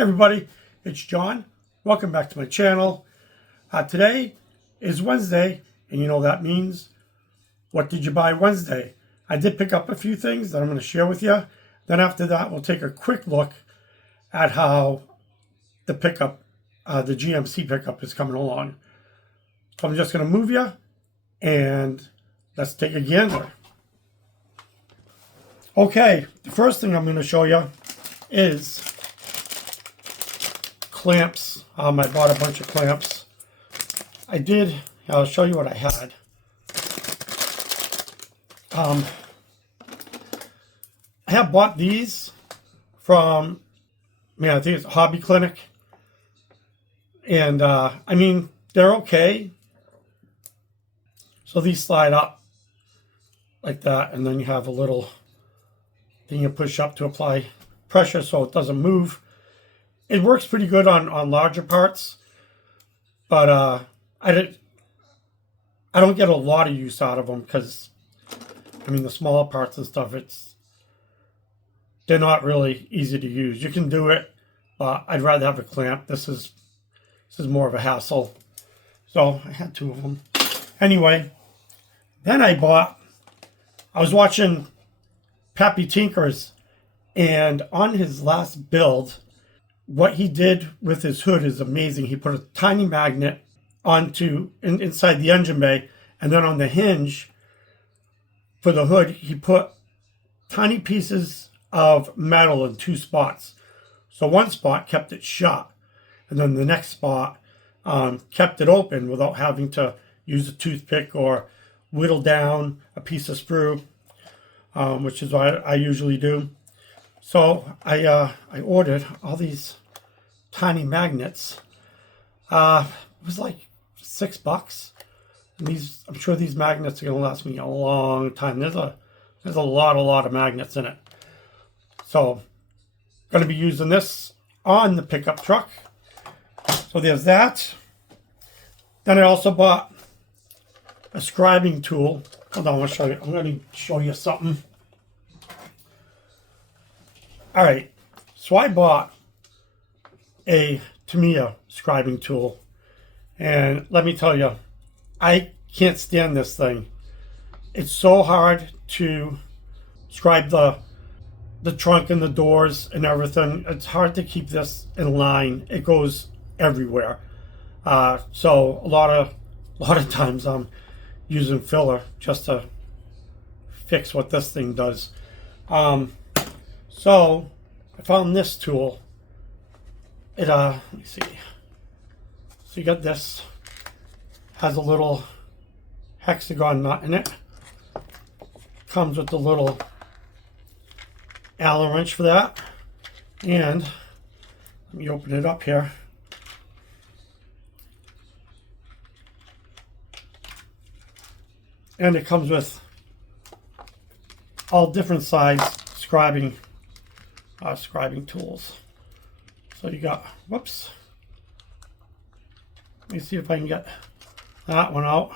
Hey everybody, it's John. Welcome back to my channel. Today is Wednesday, and you know that means, what did you buy Wednesday? I did pick up a few things that I'm going to share with you. Then after that, we'll take a quick look at how the pickup, the GMC pickup is coming along. So I'm just going to move you, and let's take a gander. Okay, the first thing I'm going to show you is clamps. I bought a bunch of clamps. I'll show you what I had. I have bought these from, I think it's Hobby Clinic. And, they're okay. So these slide up like that, and then you have a little thing you push up to apply pressure so it doesn't move. It works pretty good on larger parts, but I don't get a lot of use out of them because, the smaller parts and stuff, they're not really easy to use. You can do it, but I'd rather have a clamp. This is more of a hassle. So I had two of them. Anyway, then I was watching Pappy Tinkers, and on his last build, what he did with his hood is amazing. He put a tiny magnet inside the engine bay, and then on the hinge for the hood, he put tiny pieces of metal in two spots. So one spot kept it shut, and then the next spot kept it open without having to use a toothpick or whittle down a piece of sprue, which is what I usually do. So I ordered all these tiny magnets. It was like $6. And I'm sure these magnets are going to last me a long time. There's a lot of magnets in it. So going to be using this on the pickup truck. So there's that. Then I also bought a scribing tool. Hold on, I'm going to show you something. All right, so I bought a Tamiya scribing tool, and let me tell you, I can't stand this thing. It's so hard to scribe the trunk and the doors and everything. It's hard to keep this in line. It goes everywhere. So a lot of times I'm using filler just to fix what this thing does. So I found this tool. Let me see. So you got this, has a little hexagon nut in it. Comes with the little Allen wrench for that. And let me open it up here. And it comes with all different size scribing tools. So you got, whoops. Let me see if I can get that one out.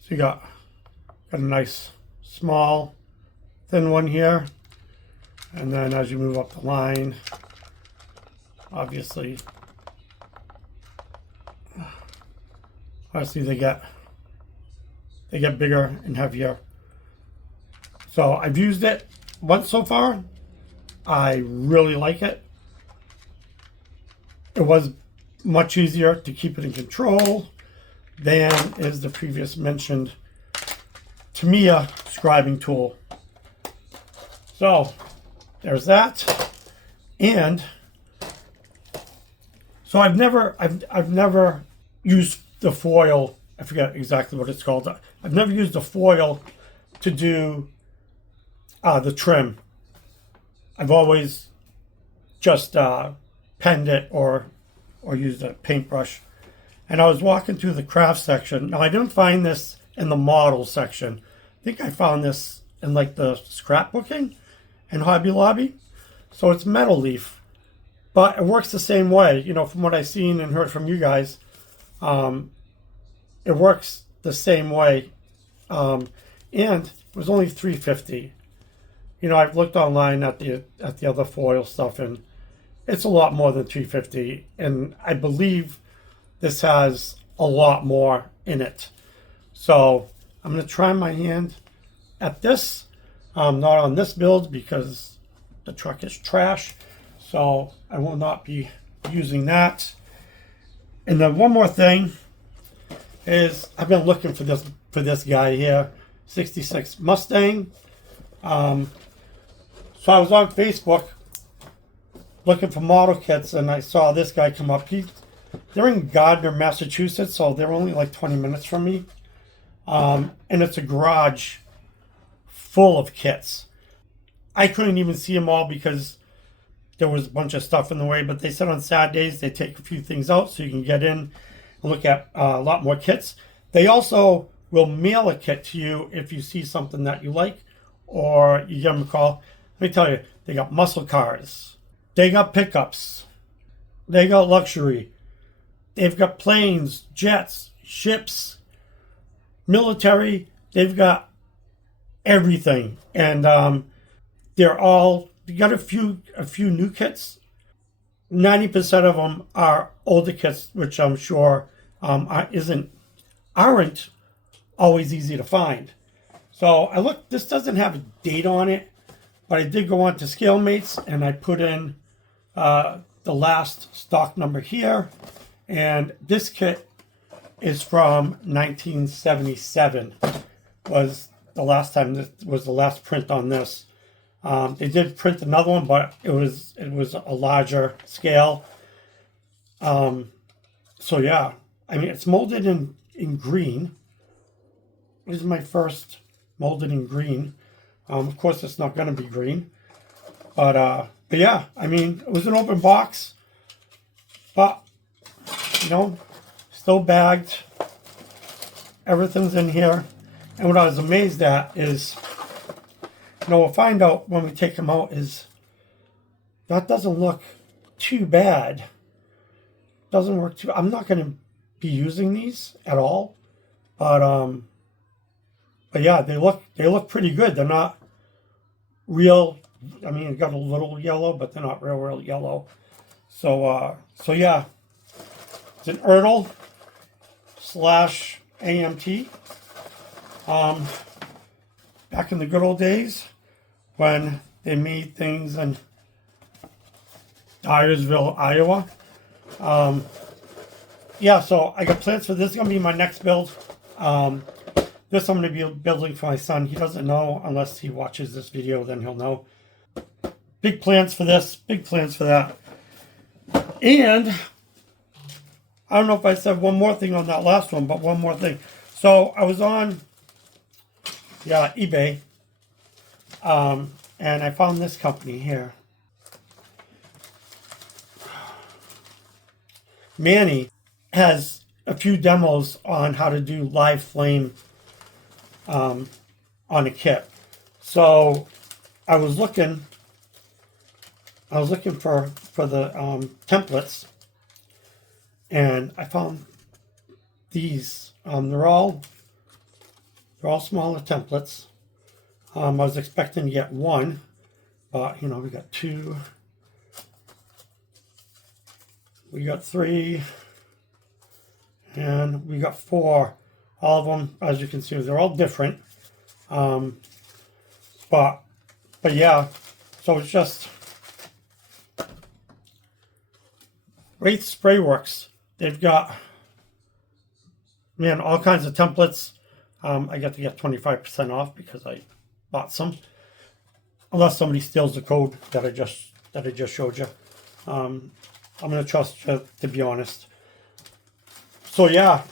So you got a nice small thin one here. And then as you move up the line, obviously they get bigger and heavier. So I've used it once so far. I really like it. It was much easier to keep it in control than is the previous mentioned Tamiya scribing tool. So there's that. And so I've never used the foil. I forget exactly what it's called. I've never used the foil to do the trim. I've always just penned it or used a paintbrush. And I was walking through the craft section. Now I didn't find this in the model section. I think I found this in like the scrapbooking and Hobby Lobby. So it's metal leaf, but it works the same way. From what I've seen and heard from you guys, it works the same way. And it was only $3.50. I've looked online at the other foil stuff, and it's a lot more than 350, and I believe this has a lot more in it. So I'm going to try my hand at this. Not on this build because the truck is trash, so I will not be using that. And then one more thing is I've been looking for this guy here, 66 Mustang. So I was on Facebook looking for model kits, and I saw this guy come up. They're in Gardner, Massachusetts, so they're only like 20 minutes from me. And it's a garage full of kits. I couldn't even see them all because there was a bunch of stuff in the way, but they said on Saturdays they take a few things out so you can get in and look at a lot more kits. They also will mail a kit to you if you see something that you like, or you give them a call. Let me tell you, they got muscle cars, they got pickups, they got luxury, they've got planes, jets, ships, military, they've got everything. And they're all, you got a few new kits. 90% of them are older kits, which I'm sure aren't always easy to find. So I looked, this doesn't have a date on it, but I did go on to ScaleMates and I put in the last stock number here, and this kit is from 1977. Was the last time, this was the last print on this. They did print another one, but it was a larger scale. So yeah, I mean, it's molded in green. This is my first molded in green. Of course, it's not going to be green, but yeah, I mean, it was an open box, but still bagged. Everything's in here, and what I was amazed at is, we'll find out when we take them out, is that doesn't look too bad. Doesn't work too. I'm not going to be using these at all, but yeah, they look pretty good. They're not real. I mean, it got a little yellow, but they're not real yellow. So yeah, it's an Ertl / AMT. Back in the good old days when they made things in Dyersville, Iowa. Yeah, so I got plans for this. This is going to be my next build. This I'm going to be building for my son. He doesn't know unless he watches this video, then he'll know. Big plans for this, big plans for that. And I don't know if I said one more thing on that last one, but one more thing. So I was on eBay, and I found this company here. Manny has a few demos on how to do live flame on a kit. So I was looking for the templates, and I found these. They're all smaller templates. I was expecting to get one, but we got two, we got three, and we got four. All of them, as you can see, they're all different. But yeah, so it's just Wraith Spray Works. They've got, all kinds of templates. I got to get 25% off because I bought some. Unless somebody steals the code that I just showed you. I'm gonna trust you, to be honest. So yeah,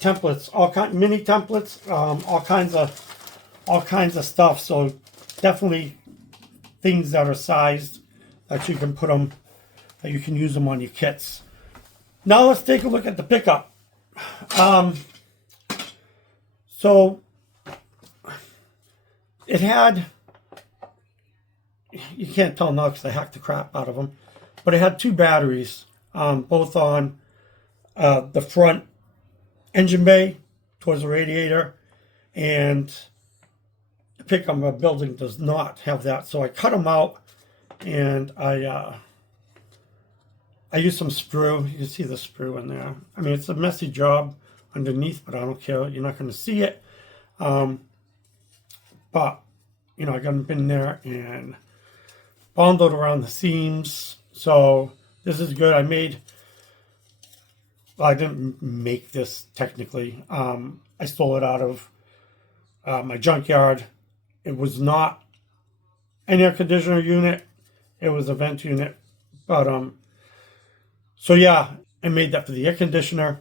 templates, mini templates, all kinds of stuff. So definitely things that are sized that you can put them, that you can use them on your kits. Now let's take a look at the pickup. So it had, you can't tell now because I hacked the crap out of them, but it had two batteries, both on the front engine bay towards the radiator, and pick on my building does not have that. So I cut them out, and I use some sprue. You can see the sprue in there. I mean, it's a messy job underneath, but I don't care. You're not going to see it. But, you know, I got them in there and bonded around the seams. So this is good. I didn't make this technically. I stole it out of my junkyard. It was not an air conditioner unit. It was a vent unit. But, so yeah, I made that for the air conditioner.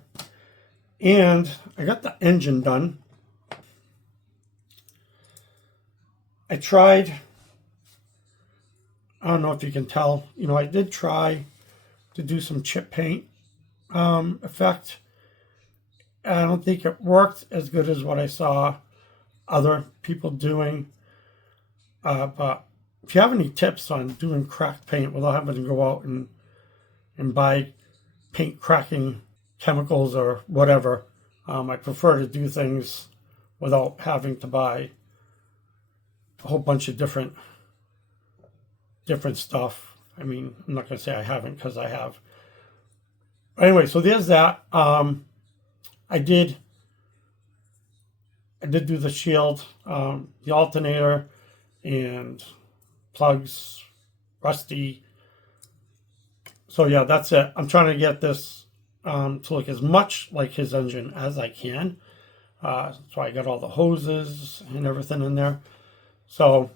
And I got the engine done. I tried, I don't know if you can tell, you know, I did try to do some chip paint effect. I don't think it worked as good as what I saw other people doing. But if you have any tips on doing cracked paint without having to go out and buy paint cracking chemicals or whatever, I prefer to do things without having to buy a whole bunch of different stuff. I mean, I'm not going to say I haven't, because I have. Anyway, so there's that. I did do the shield, the alternator, and plugs, rusty. So yeah, that's it. I'm trying to get this to look as much like his engine as I can. So I got all the hoses and everything in there. So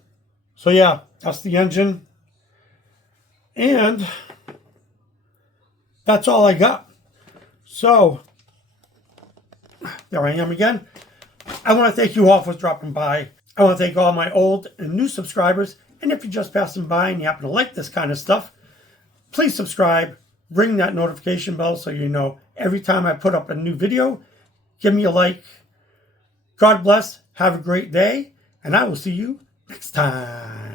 yeah, that's the engine. And that's all I got. So there I am again. I want to thank you all for dropping by. I want to thank all my old and new subscribers. And if you're just passing by and you happen to like this kind of stuff, please subscribe, ring that notification bell so you know every time I put up a new video. Give me a like. God bless. Have a great day. And I will see you next time.